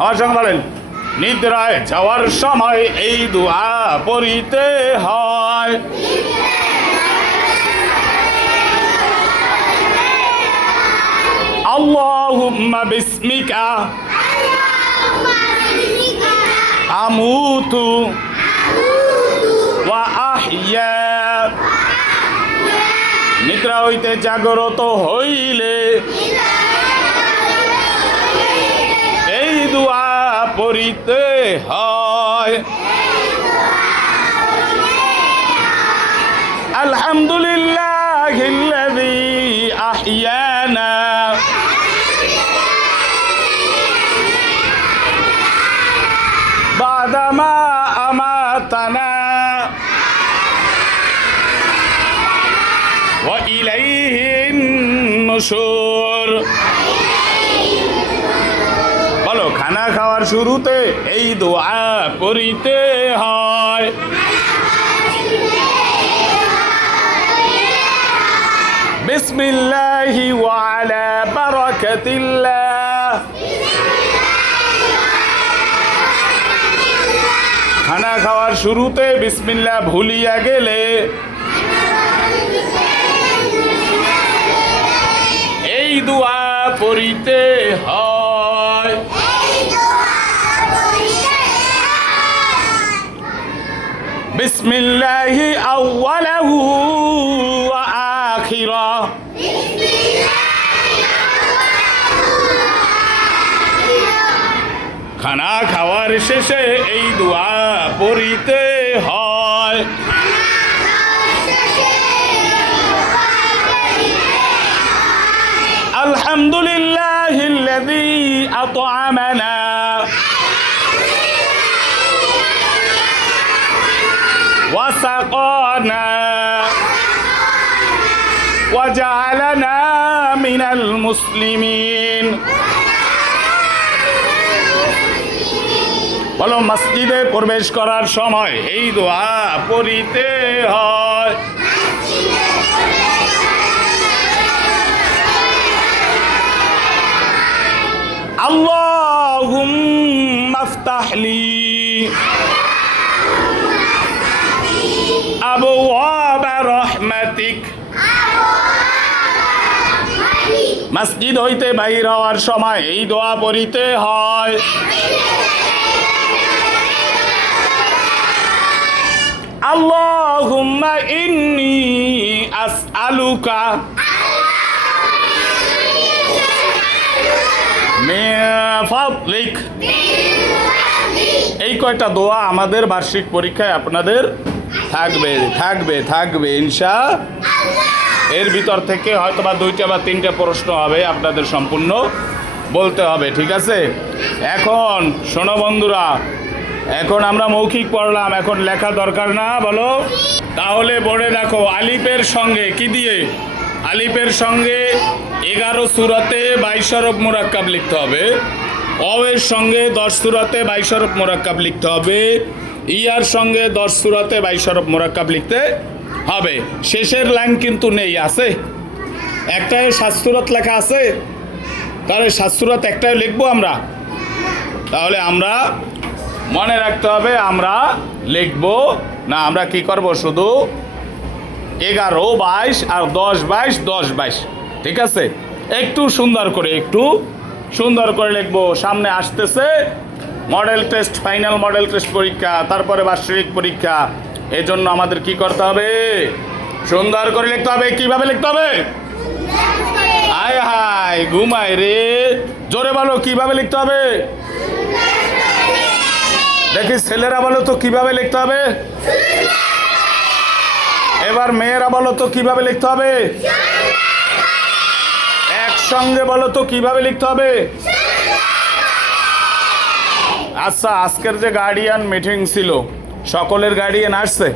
আমার সঙ্গে বলেন, নিদ্রায় যাওয়ার সময় এই দোয়া পড়িতে হয়। আল্লাহুম্মা বিসমিকা আমুতু ওয়া আহইয়া। নিদ্রা হইতে জাগ্রত হইলে এই দোয়া পড়িতে হয়। আলহামদুলিল্লাহিল্লাযী আহইয়ানা বাদামা আমাতানা ওয়া ইলাইহিন নুশুর। বলো, খানা খাওয়ার শুরুতে এই দোয়া পড়িতে হয়। বিসমিল্লাহি ওয়া আলা বারাকাতিল্লাহ। খানা খাওয়ার শুরুতে বিসমিল্লাহ ভুলিয়া গেলে এই দোয়া পড়িতে হয়। বিসমিল্লাহি আউয়ালাহু ওয়া আখিরাহ। খানা খাওয়ার শেষে এই দোয়া পড়িতে হয়। আলহামদুলিল্লাহিল্লাযী আত'আমানা ওয়া সাকানা ওয়া জা'আলানা মিনাল মুসলিমিন। বলো, মসজিদে প্রবেশ করার সময় এই দোয়া পড়িতে হয়। আল্লাহুম্মা ইফতাহলি আবওয়াবা রাহমাতিক। মসজিদ হইতে বাহির হওয়ার সময় এই দোয়া পড়িতে হয়। আল্লাহুম্মা ইন্নী আসআলুকা মিন ফাদলিক। এই কয়টা দোয়া আমাদের বার্ষিক পরীক্ষায় আপনাদের থাকবে থাকবে থাকবে ইনশাআল্লাহ। এর ভিতর থেকে হয়তো বা 2টা বা 3টা প্রশ্ন হবে, আপনাদের সম্পূর্ণ বলতে হবে, ঠিক আছে? এখন শোনো বন্ধুরা, এখন আমরা মৌখিক পড়লাম, এখন লেখা দরকার না, বলো? তাহলে বোর্ডে দেখো, আলিফের সঙ্গে কি দিয়ে? আলিফের সঙ্গে 11 সূরাতে 22 হরফ মুরাক্কাব লিখতে হবে। অওয়ের সঙ্গে 10 সূরাতে 22 হরফ মুরাক্কাব লিখতে হবে। ইয়ার সঙ্গে 10 সূরাতে 22 হরফ মুরাক্কাব লিখতে হবে। শেষের লাইন কিন্তু নেই, আছে একটাই 7 সূরাত লেখা আছে। তাহলে 7 সূরাত একটাই লিখবো আমরা। তাহলে আমরা মনে রাখতে হবে, আমরা লিখবো না, আমরা কি করব, শুধু 11, 22 আর 10, 22, 10, 22, ঠিক আছে? একটু সুন্দর করে লিখবো। সামনে আসতেছে model test, final model test পরীক্ষা, তারপরে বার্ষিক পরীক্ষা। এজন্য আমাদের কি করতে হবে? সুন্দর করে লিখতে হবে। কিভাবে লিখতে হবে? আয় হায় ঘুমায় রে, জোরে বলো, কিভাবে লিখতে হবে? দেখি ছেলেরা বলো তো কিভাবে লিখতে হবে। এবার মেয়েরা বলো তো কিভাবে লিখতে হবে। একসঙ্গে বলো তো কিভাবে লিখতে হবে। আচ্ছা, আজকের যে গার্ডিয়ান মিটিং ছিল, সকলের গার্ডিয়ান আসছে?